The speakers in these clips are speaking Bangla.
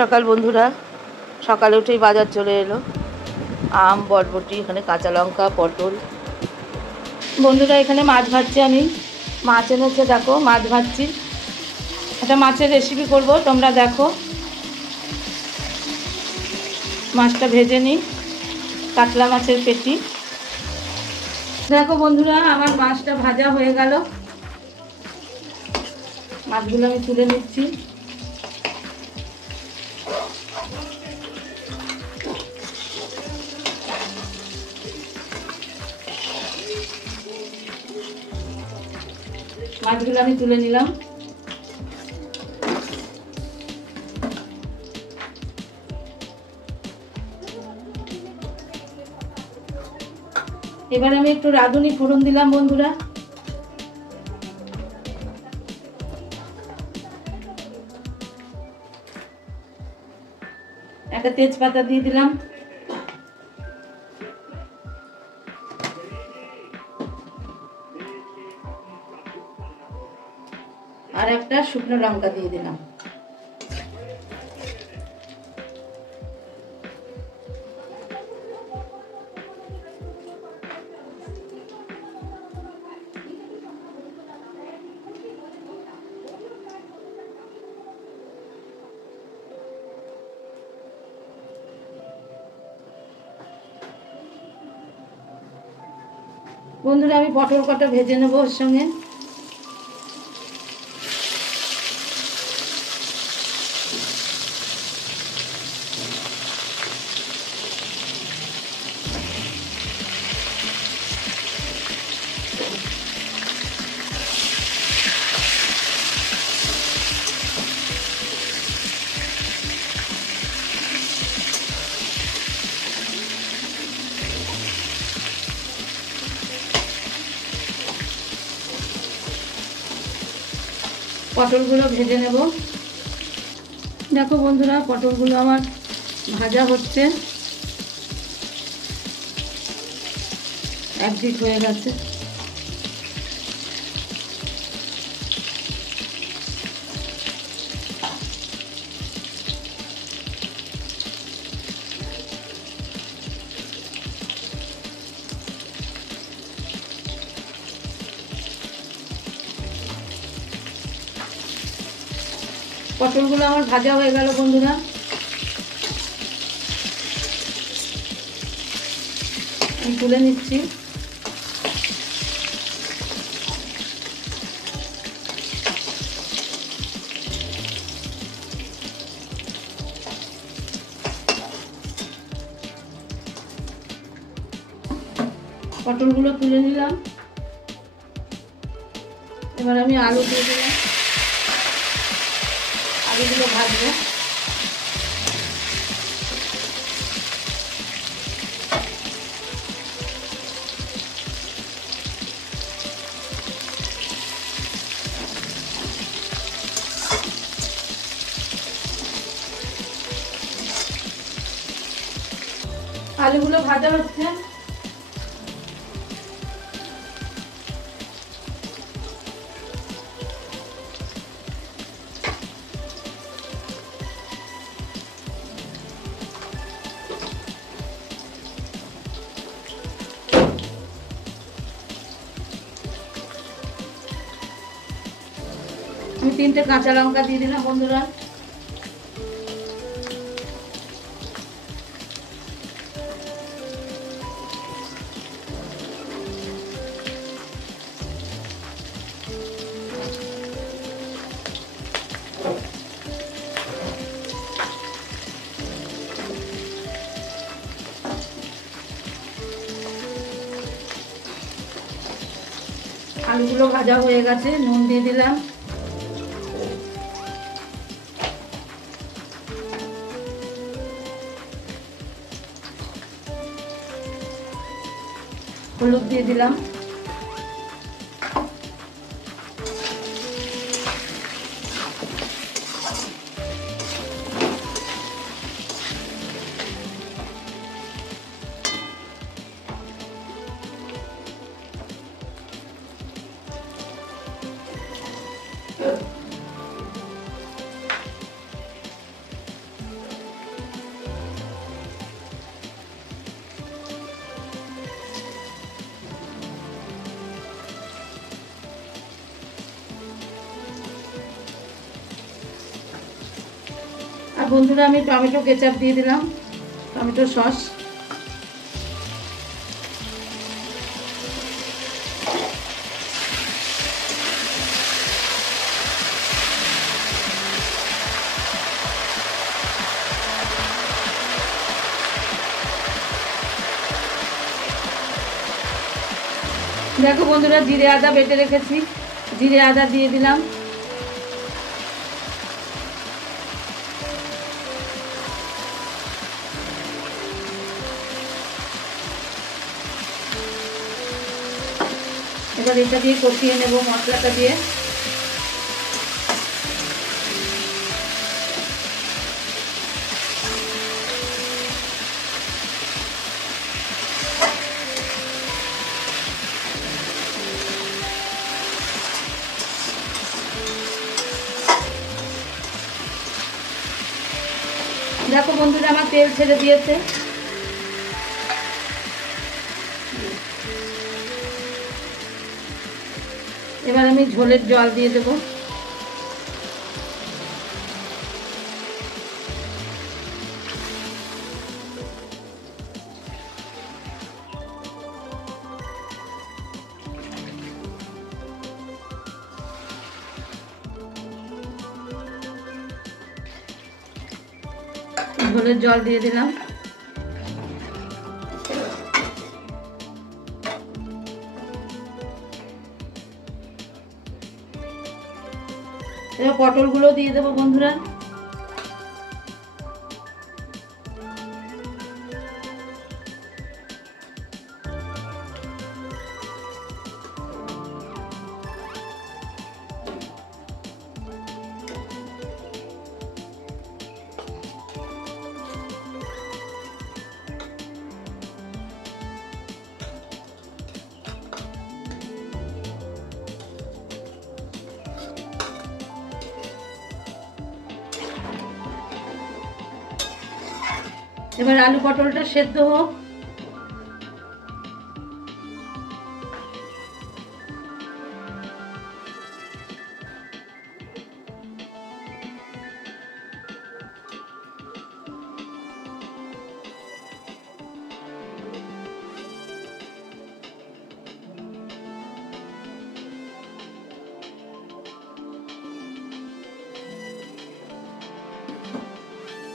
সকাল বন্ধুরা। সকালে উঠেই বাজার চলে এলো। আম, বরবটি, এখানে কাঁচা লঙ্কা, পটল। বন্ধুরা এখানে মাছ ভাজছি আমি। মাছ এনেছে, দেখো মাছ ভাজছি। একটা মাছের রেসিপি করব, তোমরা দেখো। মাছটা ভেজে নিই, কাতলা মাছের পেটি। দেখো বন্ধুরা, আমার মাছটা ভাজা হয়ে গেল। মাছগুলো আমি তুলে নিচ্ছি। মাছগুলো আমি তুলে নিলাম। এবার আমি একটু রাঁধুনি ফোড়ন দিলাম বন্ধুরা। একটা তেজপাতা দিয়ে দিলাম। আর একটা শুকনো লঙ্কা দিয়ে দিলাম। বন্ধুরা আমি পটল কটা ভেজে নেবো ওর সঙ্গে। পটলগুলো ভেজে নেব। দেখো বন্ধুরা, পটলগুলো আমার ভাজা হচ্ছে, একদিক হয়ে গেছে। পটলগুলো আমার ভাজা হয়ে গেল বন্ধুরা। আমি তুলে নিচ্ছি। পটলগুলো তুলে নিলাম। এবার আমি আলু দিয়ে দিলাম। আলুগুলো ভাজবো। আলুগুলো ভাজা হচ্ছে। আমি 3টে কাঁচা লঙ্কা দিয়ে দিলাম বন্ধুরা। আলুগুলো ভাজা হয়ে গেছে, নুন দিয়ে দিলাম। হলুদ দিয়ে দিলাম। বন্ধুরা আমি টমেটো কেচাপ দিয়ে দিলাম, টমেটো সস। দেখো বন্ধুরা জিরে আদা বেটে রেখেছি, জিরে আদা দিয়ে দিলাম। এবার এটা দিয়ে কষিয়ে নেব মশলাটা দিয়ে। দেখো বন্ধুরা আমার তেল ছেড়ে দিয়েছে। এবার আমি ঝোলের জল দিয়ে দেব। ঝোলের জল দিয়ে দিলাম। এবার পটলগুলো দিয়ে দেবো বন্ধুরা। এবার আলু পটলটা সেদ্ধ হোক।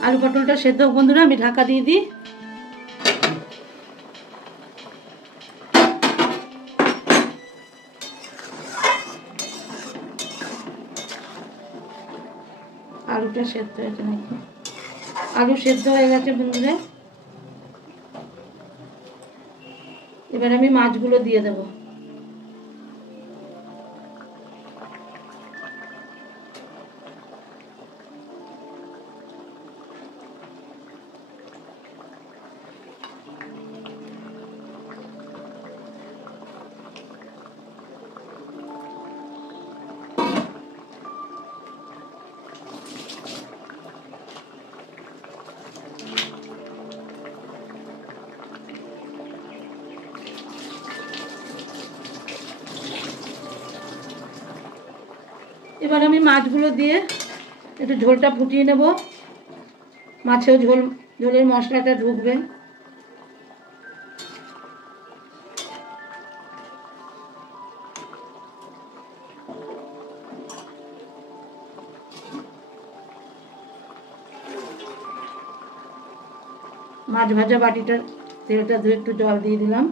আলু পটলটা সেদ্ধ হোক বন্ধুরা, আমি ঢাকা দিয়ে দিই। আলুটা সেদ্ধ হয়েছে নাকি? আলু সেদ্ধ হয়ে গেছে বন্ধুরা। এবার আমি মাছগুলো দিয়ে দেবো। এবার আমি মাছগুলো দিয়ে একটু ঝোলটা ফুটিয়ে নেব। মাছেও ঝোলের মশলাটা ঢুকবে। মাছ ভাজা বাটিটার তেলটা ধুয়ে একটু জল দিয়ে দিলাম।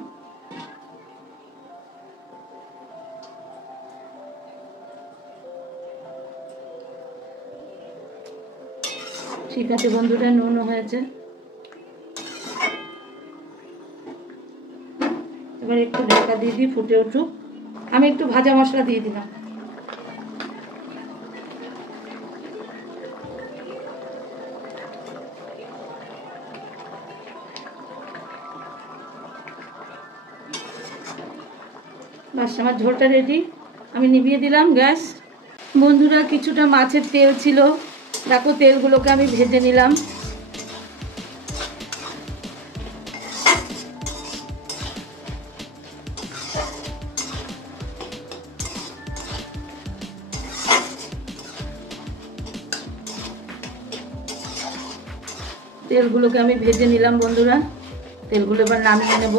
ঠিক আছে বন্ধুরা, নুনও হয়েছে। এবার একটু ঢাকা দিয়ে দিই, ফুটে উঠুক। আমি একটু ভাজা মশলা দিয়ে দিলাম। বাস আমার ঝোলটা রেডি, আমি নিভিয়ে দিলাম গ্যাস। বন্ধুরা কিছুটা মাছের তেল ছিল, দেখো তেলগুলোকে আমি ভেজে নিলাম। তেলগুলোকে আমি ভেজে নিলাম বন্ধুরা। তেলগুলো এবার নামিয়ে নেব।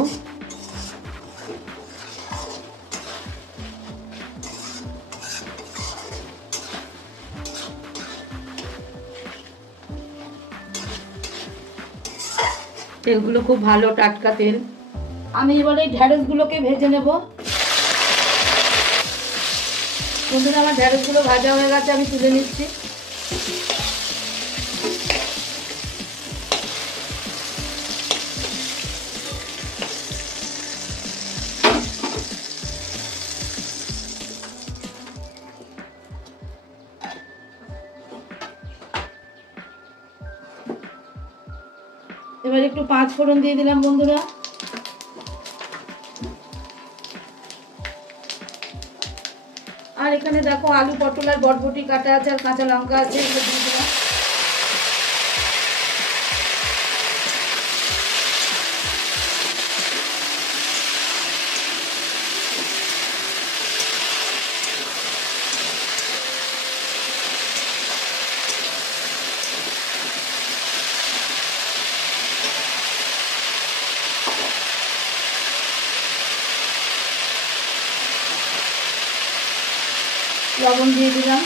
তেলগুলো খুব ভালো টাটকা তেল। আমি এবার এই ঢ্যাঁড়সগুলোকে ভেজে নেব বন্ধুরা। আমার ঢ্যাঁড়সগুলো ভাজা হয়ে গেছে, আমি তুলে নিচ্ছি। এবার একটু 5 ফোড়ন দিয়ে দিলাম বন্ধুরা। আর এখানে দেখো আলু পটল আর বরবটি কাটা আছে, আর কাঁচা লঙ্কা আছে, এগুলো দিয়ে দিলাম। লবণ দিয়ে দিলাম।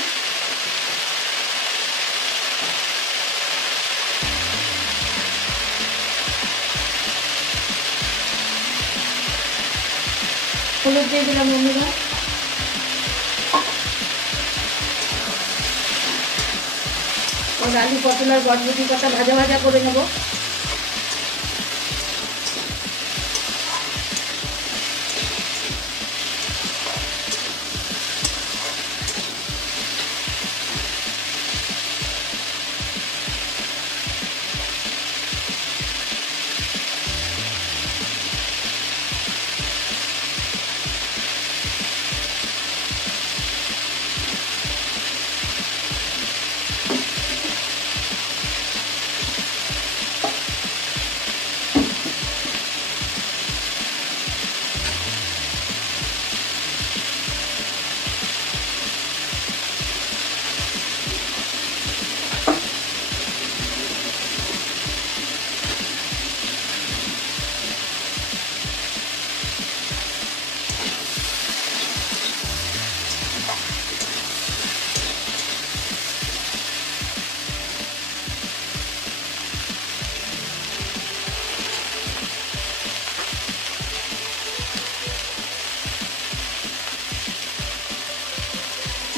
হলুদ দিয়ে দিলাম বন্ধুরা। আলু পটল আর বরবটি কাটা ভাজা ভাজা করে নেব।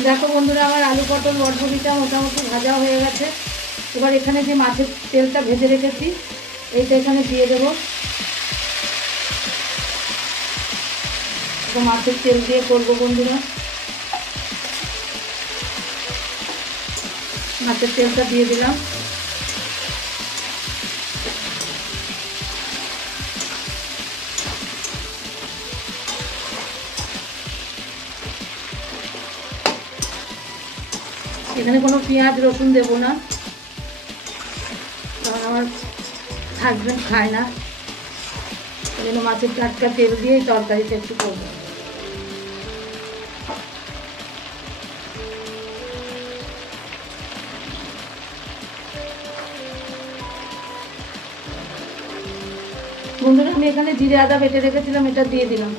দেখো বন্ধুরা, আমার আলু পটল বরবটিটা মোটামুটি ভাজা হয়ে গেছে। এবার এখানে যে মাছের তেলটা ভেজে রেখেছি এইটা এখানে দিয়ে দেবো। মাছের তেল দিয়ে করবো বন্ধুরা। মাছের তেলটা দিয়ে দিলাম। এখানে কোনো পেঁয়াজ রসুন দেবো না, কারণ আমার হাজব্যান্ড খায় না। এই জন্য মাছের টাটকা তেল দিয়ে তরকারিটা একটু করবো। বন্ধুরা, আমি এখানে জিরে আদা বেটে রেখেছিলাম, এটা দিয়ে দিলাম।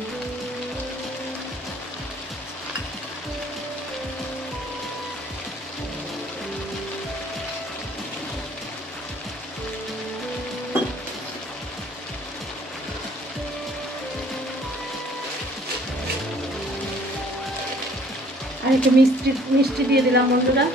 আর একটু মিষ্টি দিয়ে দিলাম বন্ধুরা।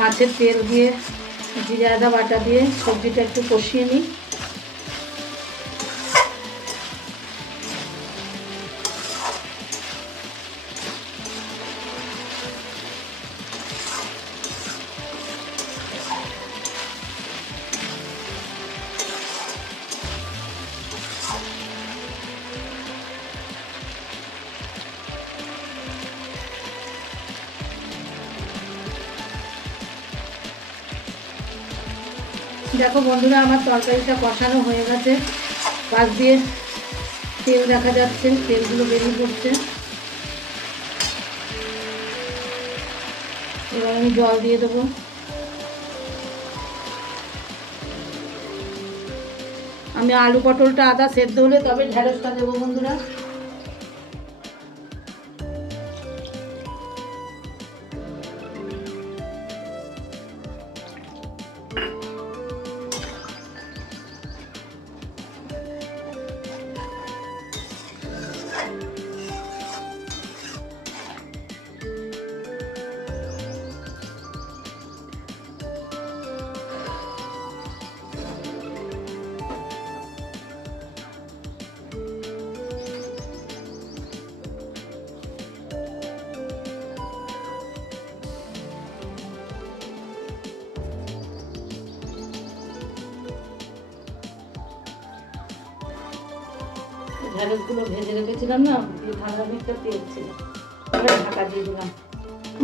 মাছের তেল দিয়ে জিরে আদা বাটা দিয়ে সবজিটা একটু কষিয়ে নিই। দেখো বন্ধুরা, আমার তরকারিটা কষানো হয়ে গেছে, পাশ দিয়ে তেল দেখা যাচ্ছে, তেলগুলো বেরিয়ে পড়ছে। এবার আমি জল দিয়ে দেবো। আমি আলু পটলটা আদা সেদ্ধ হলে তবে ঢেঁড়সটা দেবো বন্ধুরা। ঢেঁড়সগুলো ভেজে রেখেছিলাম না, ঠান্ডা মিটটা তেল ছিল, ঢাকা দিয়ে দিলাম।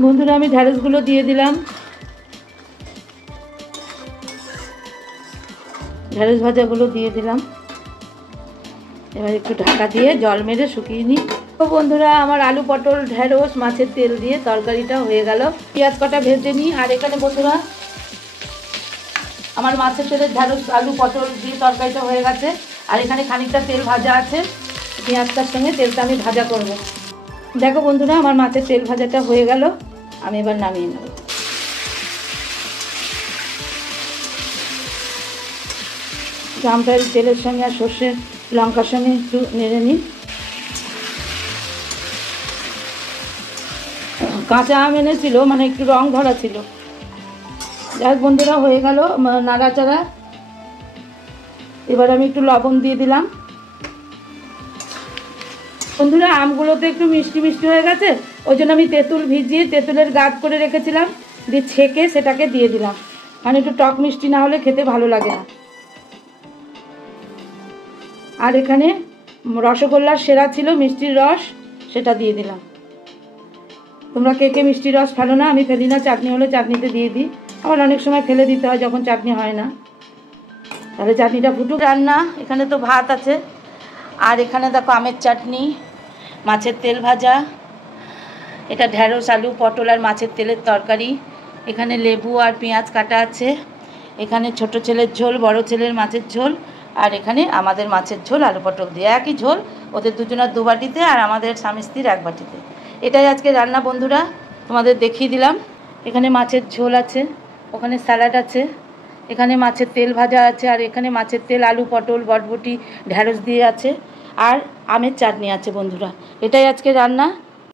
বন্ধুরা, আমি ঢেঁড়সগুলো দিয়ে দিলাম। ঢেঁড়স ভাজাগুলো দিয়ে দিলাম। এবার একটু ঢাকা দিয়ে জল মেরে শুকিয়ে নিই। তো বন্ধুরা, আমার আলু পটল ঢেঁড়স মাছের তেল দিয়ে তরকারিটা হয়ে গেল। পেঁয়াজ কটা ভেজে নিই। আর এখানে বন্ধুরা আমার মাছের তেলের ঢেঁড়স আলু পটল দিয়ে তরকারিটা হয়ে গেছে। আর এখানে খানিকটা তেল ভাজা আছে, পেঁয়াজটার সঙ্গে তেলটা আমি ভাজা করব। দেখো বন্ধুরা, আমার মাছের তেল ভাজাটা হয়ে গেল। আমি এবার নামিয়ে নেব। জামটার তেলের সঙ্গে আর সর্ষের লঙ্কার সঙ্গে একটু নেড়ে নিই। কাঁচা আম এনেছিল, মানে একটু রং ধরা ছিল। যাই বন্ধুরা, হয়ে গেল নাড়াচাড়া। এবার আমি একটু লবণ দিয়ে দিলাম। বন্ধুরা, আমগুলোতে একটু মিষ্টি মিষ্টি হয়ে গেছে, ওই জন্য আমি তেঁতুল ভিজিয়ে তেঁতুলের গাঢ় করে রেখেছিলাম, দিয়ে ছেঁকে সেটাকে দিয়ে দিলাম। মানে একটু টক মিষ্টি না হলে খেতে ভালো লাগে না। আর এখানে রসগোল্লার সেরা ছিল মিষ্টির রস, সেটা দিয়ে দিলাম। তোমরা কে কে মিষ্টির রস ফেলো না? আমি ফেলি না, চাটনি হলে চাটনিতে দিয়ে দিই। আবার অনেক সময় ফেলে দিতে হয় যখন চাটনি হয় না। তাহলে চাটনিটা ফুটুক। রান্না এখানে তো ভাত আছে, আর এখানে দেখো আমের চাটনি, মাছের তেল ভাজা, এটা ঢেঁড়স আলু পটল আর মাছের তেলের তরকারি, এখানে লেবু আর পেঁয়াজ কাটা আছে, এখানে ছোট ছেলের ঝোল, বড় ছেলের মাছের ঝোল, আর এখানে আমাদের মাছের ঝোল আলু পটল দিয়ে। একই ঝোল, ওদের দুজনের 2 বাটিতে আর আমাদের স্বামী স্ত্রীর 1 বাটিতে। এটাই আজকে রান্না বন্ধুরা, তোমাদের দেখিয়ে দিলাম। এখানে মাছের ঝোল আছে, ওখানে স্যালাড আছে, এখানে মাছের তেল ভাজা আছে, আর এখানে মাছের তেল আলু পটল বটবটি ঢেঁড়স দিয়ে আছে, আর আমের চাটনি আছে বন্ধুরা। এটাই আজকে রান্না।